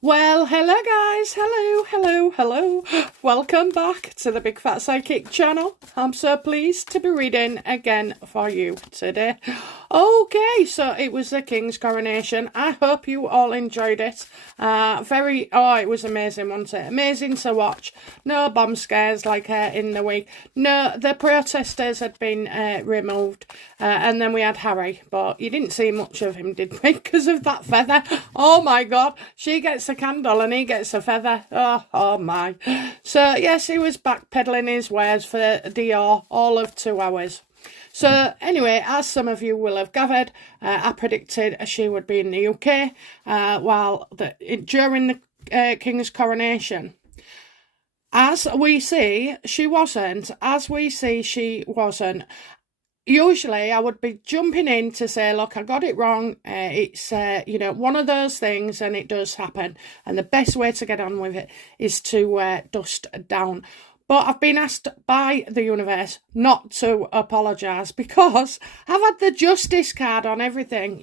Well, hello guys, hello. Welcome back to the Big Fat Psychic channel. I'm so pleased to be reading again for you today. Okay, so it was the King's coronation. I hope you all enjoyed it. It was amazing, wasn't it? Amazing to watch. No bomb scares like in the week. No, the protesters had been removed. And then we had Harry, but you didn't see much of him, did we? Because of that feather. Oh my God, she gets a candle and he gets a feather. Oh my. So yes, he was backpedaling his wares for Dior all of 2 hours. So anyway, as some of you will have gathered, I predicted she would be in the UK during the King's coronation. As we see, she wasn't. Usually I would be jumping in to say, look, I got it wrong. It's, one of those things and it does happen. And the best way to get on with it is to dust down. But I've been asked by the universe not to apologise because I've had the justice card on everything,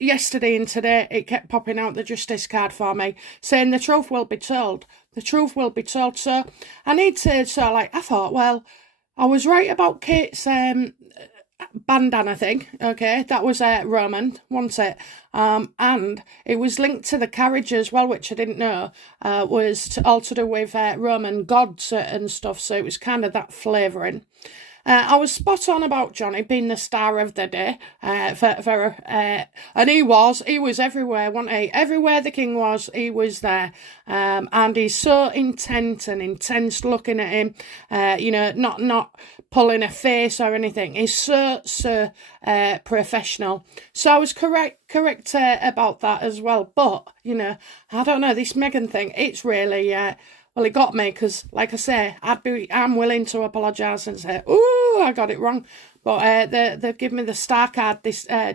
yesterday and today it kept popping out the justice card for me saying the truth will be told. The truth will be told. So I need to, I thought, well, I was right about Kate's bandana thing, okay, that was Roman, wasn't it? And it was linked to the carriage as well, which I didn't know, was all to do with Roman gods and stuff, so it was kind of that flavouring. I was spot on about Johnny being the star of the day, and he was everywhere, wasn't he? Everywhere the king was, he was there, and he's so intense looking at him, not pulling a face or anything. He's so professional. So I was correct about that as well. But I don't know, this Meghan thing, it's really well, it got me because, like I say, I'm willing to apologise and say, "Ooh, I got it wrong." But they give me the star card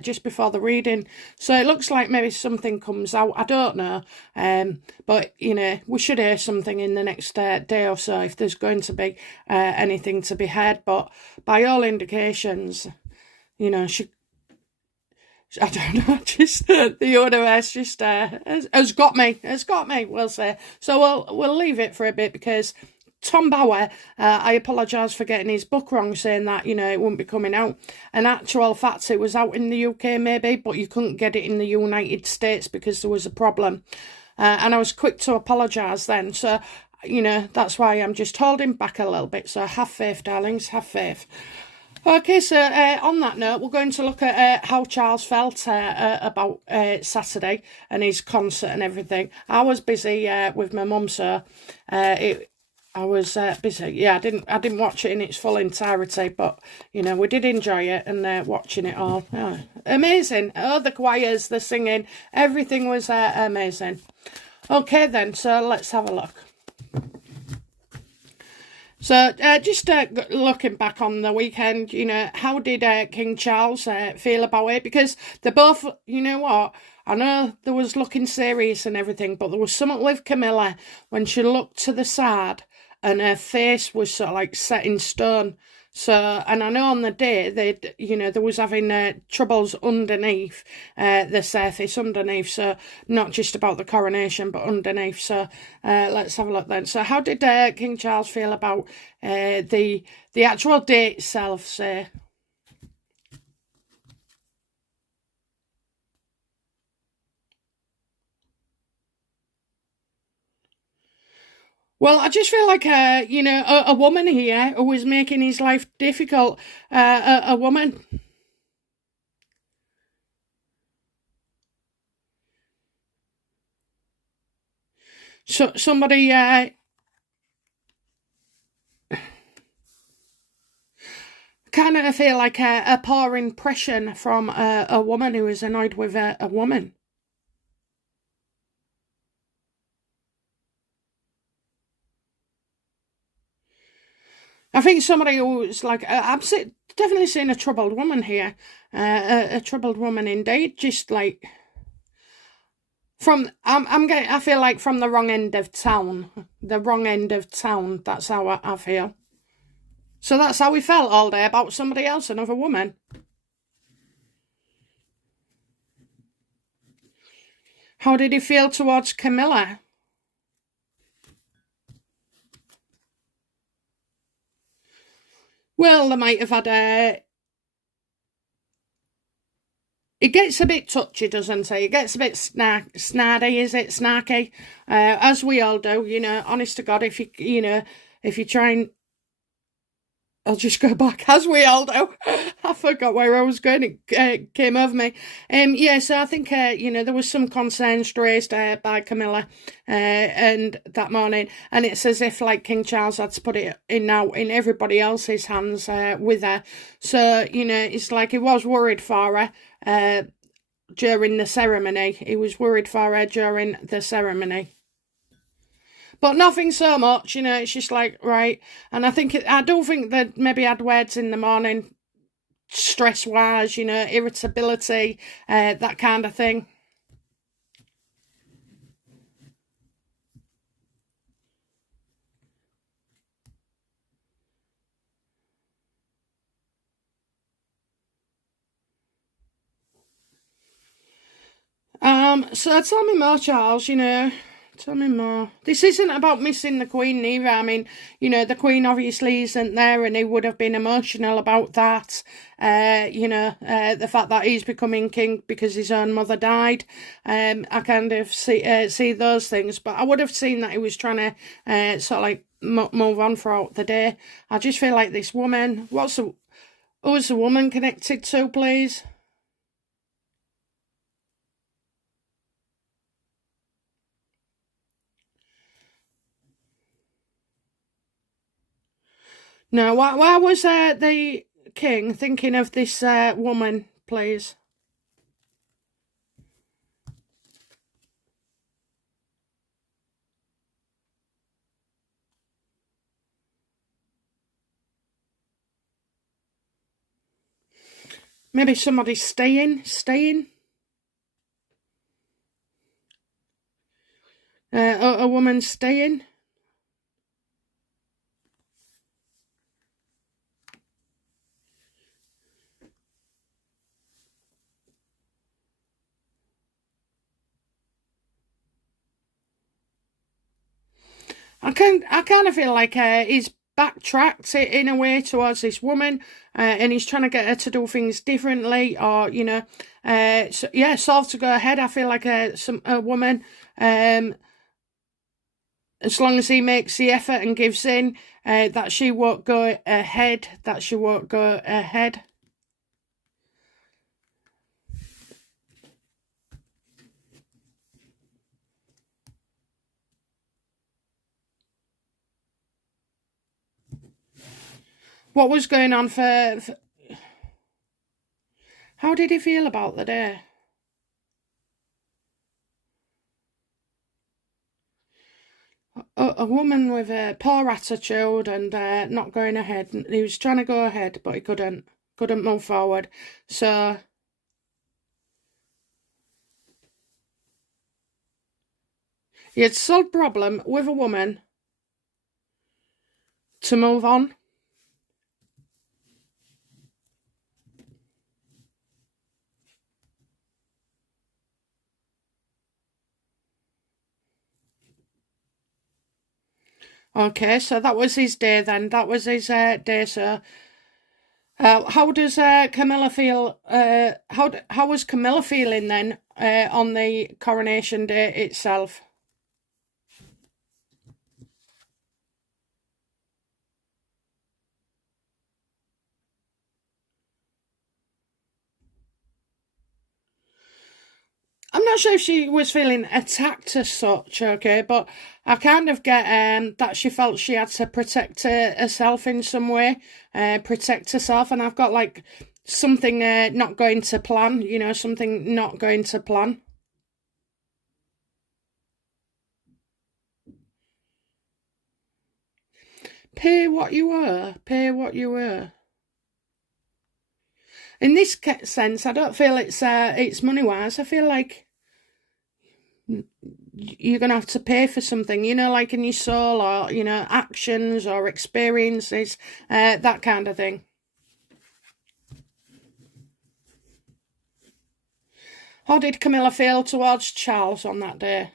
just before the reading, so it looks like maybe something comes out. I don't know, but we should hear something in the next day or so if there's going to be anything to be heard. But by all indications, she. I don't know, just the universe just has got me, we'll say. So we'll leave it for a bit because Tom Bauer, I apologise for getting his book wrong, saying that, it wouldn't be coming out. In actual fact, it was out in the UK maybe, but you couldn't get it in the United States because there was a problem. And I was quick to apologise then. So, that's why I'm just holding back a little bit. So have faith, darlings, have faith. Okay, so on that note, we're going to look at how Charles felt about Saturday and his concert and everything. I was busy with my mum, so I was busy. Yeah, I didn't watch it in its full entirety, but we did enjoy it and watching it all. Oh, amazing! Oh, the choirs, the singing, everything was amazing. Okay, then, so let's have a look. So, just looking back on the weekend, how did King Charles feel about it? Because they're both, what? I know there was looking serious and everything, but there was something with Camilla when she looked to the side and her face was sort of like set in stone. So, and I know on the day there was having troubles underneath the surface underneath. So, not just about the coronation, but underneath. So, let's have a look then. So, how did King Charles feel about the actual day itself? Say. Well, I just feel like, a woman here who is making his life difficult. A woman. So somebody. Kind of feel like a poor impression from a woman who is annoyed with a woman. I think somebody who's like, I'm definitely seeing a troubled woman here. A troubled woman indeed. Just like I feel like from the wrong end of town. The wrong end of town. That's how I feel. So that's how we felt all day about somebody else, another woman. How did he feel towards Camilla? Well, they might have had a... It gets a bit touchy, doesn't it? It gets a bit snarky, is it? Snarky. As we all do, you know, honest to God, if you try and... I'll just go back, as we all do. I forgot where I was going. It came over me. Yeah, so I think, there was some concerns raised by Camilla and that morning. And it's as if, like, King Charles had to put it in now in everybody else's hands with her. So, it's like he was worried for her during the ceremony. He was worried for her during the ceremony. But nothing so much, it's just like, right. And I don't think that maybe had words in the morning, stress-wise, irritability, that kind of thing. So tell me more, Charles, Tell me more. This isn't about missing the Queen either. I mean, the Queen obviously isn't there, and he would have been emotional about that. The fact that he's becoming king because his own mother died. I kind of see those things, but I would have seen that he was trying to sort of like move on throughout the day. I just feel like this woman. Who's the woman connected to, please? No, why was the king thinking of this woman, please? Maybe somebody staying? A woman staying? I kind of feel like he's backtracked it in a way towards this woman, and he's trying to get her to do things differently, or sort of to go ahead. I feel like a woman, as long as he makes the effort and gives in, that she won't go ahead. That she won't go ahead. What was going on for... How did he feel about the day? A woman with a poor attitude and not going ahead. He was trying to go ahead, but he couldn't move forward. So he had solved problem with a woman to move on. Okay, so that was his day then. That was his day, so... how does Camilla feel? How was Camilla feeling then on the coronation day itself? I'm not sure if she was feeling attacked as such, okay, but I kind of get that she felt she had to protect herself in some way, protect herself, and I've got like something not going to plan, something not going to plan. Pay what you were, pay what you were. In this sense, I don't feel it's money wise. I feel like you're gonna have to pay for something, like in your soul, or actions or experiences, that kind of thing. How did Camilla feel towards Charles on that day?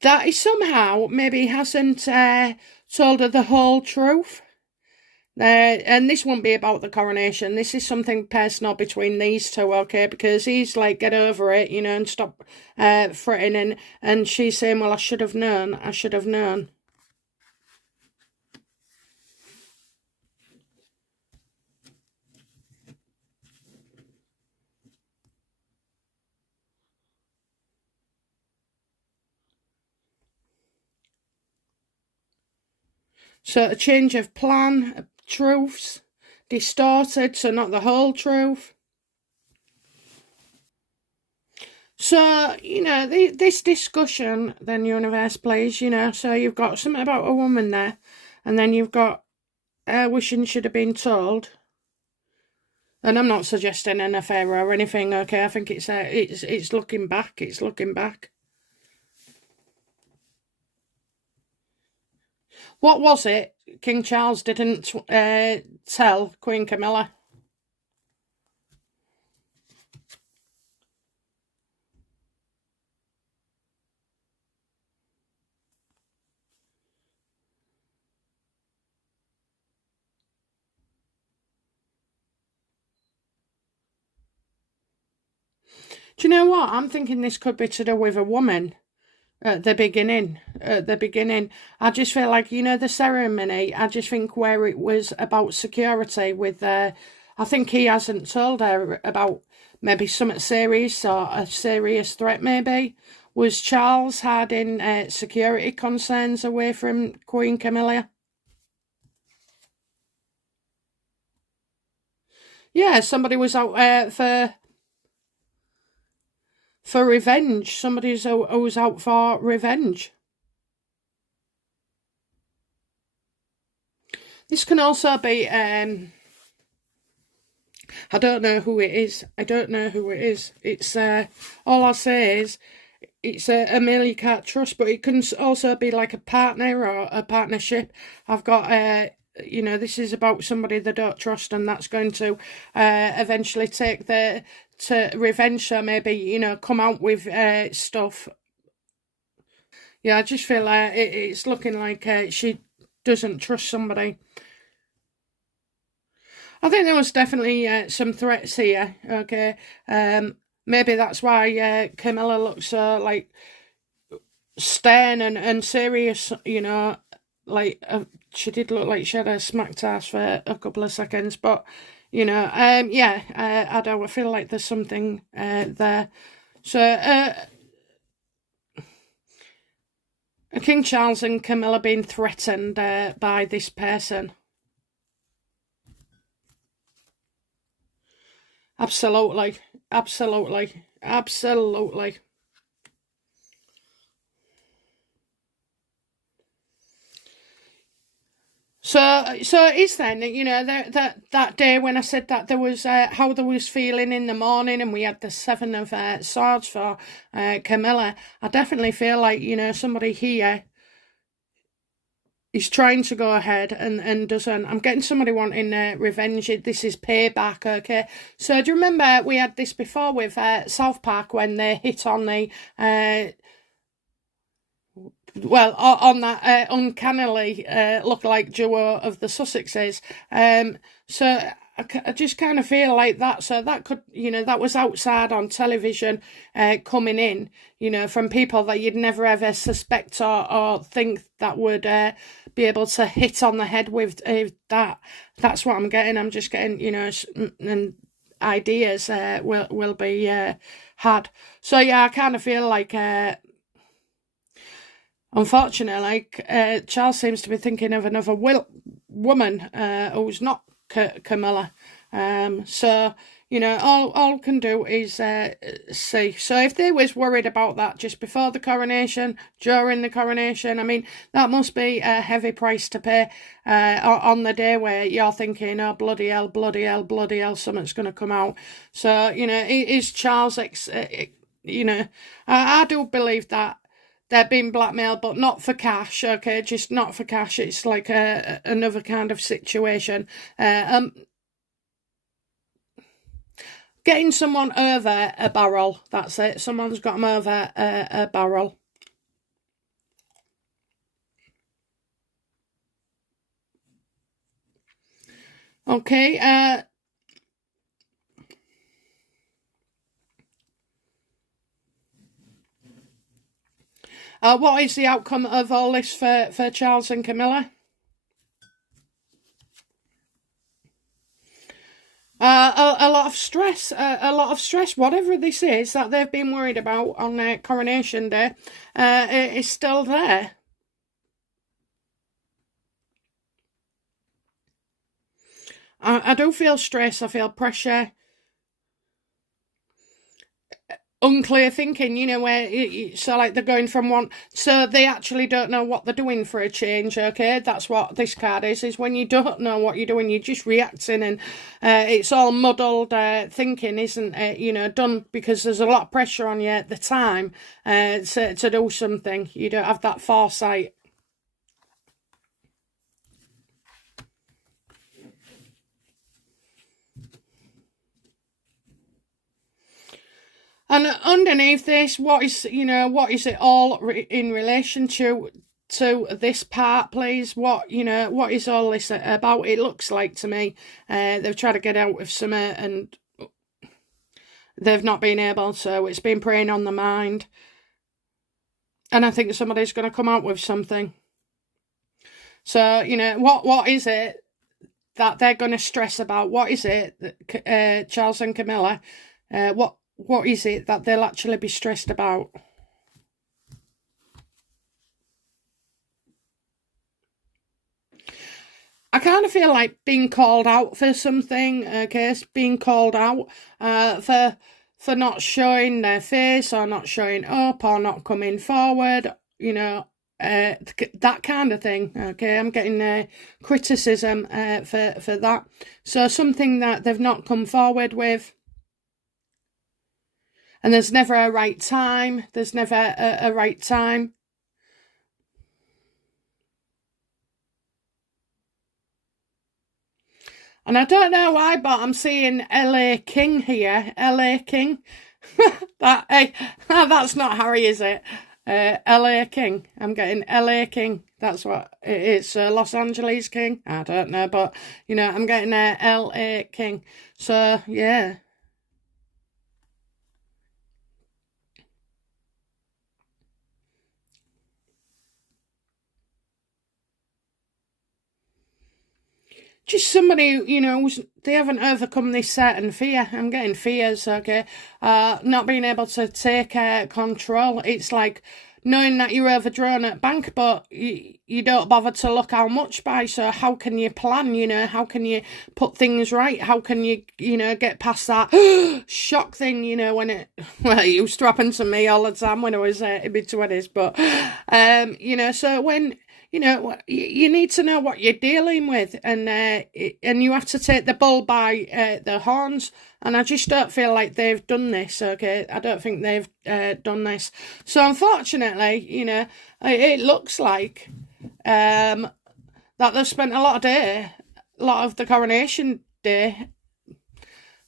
That he somehow maybe hasn't told her the whole truth. And this won't be about the coronation. This is something personal between these two, okay? Because he's like, get over it, you know, and stop fretting. And she's saying, well, I should have known. I should have known. So a change of plan, truths, distorted, so not the whole truth. So, you know, this discussion, then universe, please, you know, so you've got something about a woman there, and then you've got wishing should have been told. And I'm not suggesting an affair or anything, okay? I think it's looking back, it's looking back. What was it King Charles didn't tell Queen Camilla? Do you know what? I'm thinking this could be to do with a woman at the beginning. I just feel like, you know, the ceremony, I just think where it was about security with, I think he hasn't told her about maybe something serious or a serious threat maybe. Was Charles hiding security concerns away from Queen Camilla? Yeah, somebody was out for revenge. Somebody who's out for revenge. This can also be, I don't know who it is. I don't know who it is. It's, all I'll say is, it's a male you can't trust, but it can also be like a partner or a partnership. I've got, you know, this is about somebody they don't trust, and that's going to eventually take to revenge, so maybe, you know, come out with stuff. Yeah, I just feel like it's looking like she doesn't trust somebody. I think there was definitely some threats here, okay? Maybe that's why Camilla looks so, like, stern and serious, you know, like, she did look like she had a smacked ass for a couple of seconds, but, you know, yeah, I don't feel like there's something there. So, King Charles and Camilla being threatened by this person. Absolutely, absolutely, absolutely. So it is then, you know, that day when I said that there was how there was feeling in the morning, and we had the Seven of Swords for Camilla. I definitely feel like, you know, somebody here is trying to go ahead and doesn't. I'm getting somebody wanting revenge. This is payback, okay? So do you remember we had this before with South Park when they hit on the well, on that uncannily look-alike duo of the Sussexes. So I just kind of feel like that. So that could, you know, that was outside on television coming in, you know, from people that you'd never ever suspect or think that would be able to hit on the head with that. That's what I'm getting. I'm just getting, you know, and ideas will be had. So yeah, I kind of feel like unfortunately, Charles seems to be thinking of another woman who's not Camilla. So, you know, all can do is see. So if they was worried about that just before the coronation, during the coronation, I mean, that must be a heavy price to pay on the day where you're thinking, oh, bloody hell, bloody hell, bloody hell, something's going to come out. So, you know, is Charles, you know, I do believe that they're being blackmailed, but not for cash, okay? Just not for cash. It's like another kind of situation. Getting someone over a barrel, that's it. Someone's got them over a barrel. Okay, what is the outcome of all this for Charles and Camilla? A lot of stress, whatever this is that they've been worried about on their coronation day, it is still there. I do feel stress, I feel pressure, unclear thinking, you know, where so like they're going from one, so they actually don't know what they're doing for a change. Okay, that's what this card is when you don't know what you're doing, you're just reacting, and it's all muddled thinking, isn't it? You know, done because there's a lot of pressure on you at the time to do something. You don't have that foresight. And underneath this, what is it all in relation to this part, please? What is all this about? It looks like to me they've tried to get out of something and they've not been able, so it's been preying on the mind. And I think somebody's going to come out with something. So, you know, what is it that they're going to stress about? What is it, Charles and Camilla, what is it that they'll actually be stressed about? I kind of feel like being called out for something, okay? Being called out for not showing their face or not showing up or not coming forward, you know, that kind of thing, okay? I'm getting criticism for that. So something that they've not come forward with. And there's never a right time. There's never a right time. And I don't know why, but I'm seeing LA King here. LA King. That's not Harry, is it? LA King. I'm getting LA King. That's what it is. Los Angeles King. I don't know, but, you know, I'm getting LA King. So, yeah. Just somebody, you know, they haven't overcome this certain fear. I'm getting fears, okay? Not being able to take control. It's like knowing that you're overdrawn at bank, but you don't bother to look how much by. So how can you plan, you know? How can you put things right? How can you, you know, get past that shock thing, you know, when it used to happen to me all the time when I was in my 20s. But, you know, so when... You know, you need to know what you're dealing with, and you have to take the bull by the horns. And I just don't feel like they've done this. Okay, I don't think they've done this. So unfortunately, you know, it looks like that they've spent a lot of the coronation day,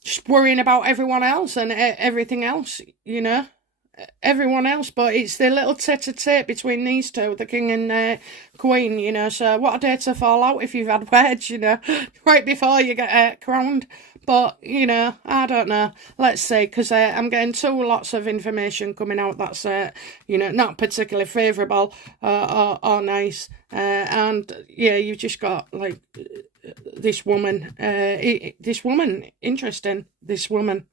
just worrying about everyone else and everything else. You know. Everyone else, but it's the little tete-a-tete between these two, the king and queen, you know. So what a day to fall out if you've had words, you know, right before you get crowned. But, you know, I don't know. Let's see, because I'm getting lots of information coming out that's, you know, not particularly favourable or nice. And, yeah, you've just got, like, this woman, interesting, this woman.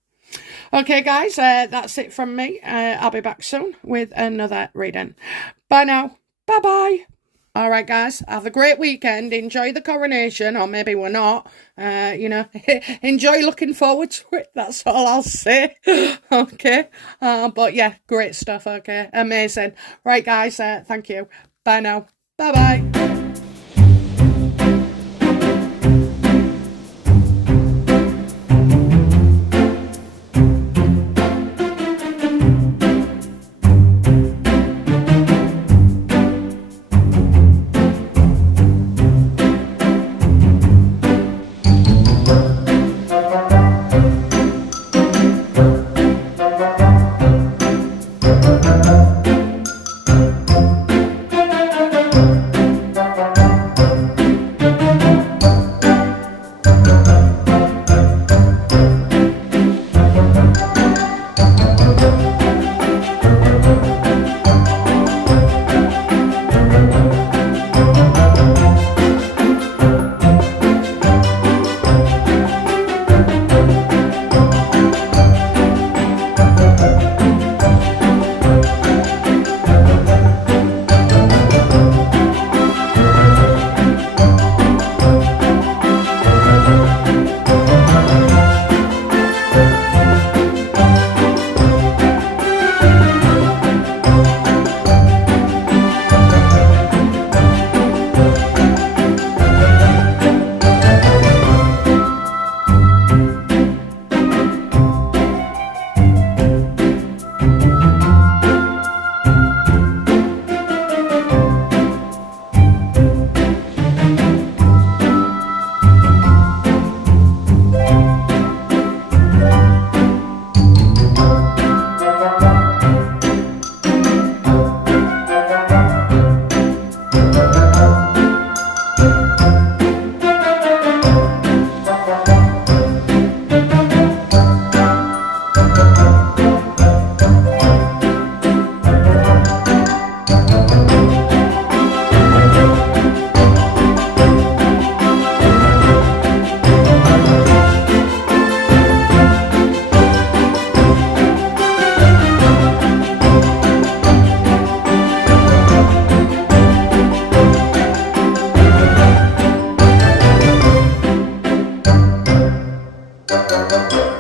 Okay, guys, that's it from me. I'll be back soon with another reading. Bye now. Bye-bye. All right, guys, have a great weekend. Enjoy the coronation, or maybe we're not. You know, enjoy looking forward to it. That's all I'll say. Okay. But, yeah, great stuff, okay. Amazing. Right, guys, thank you. Bye now. Bye-bye. Bye.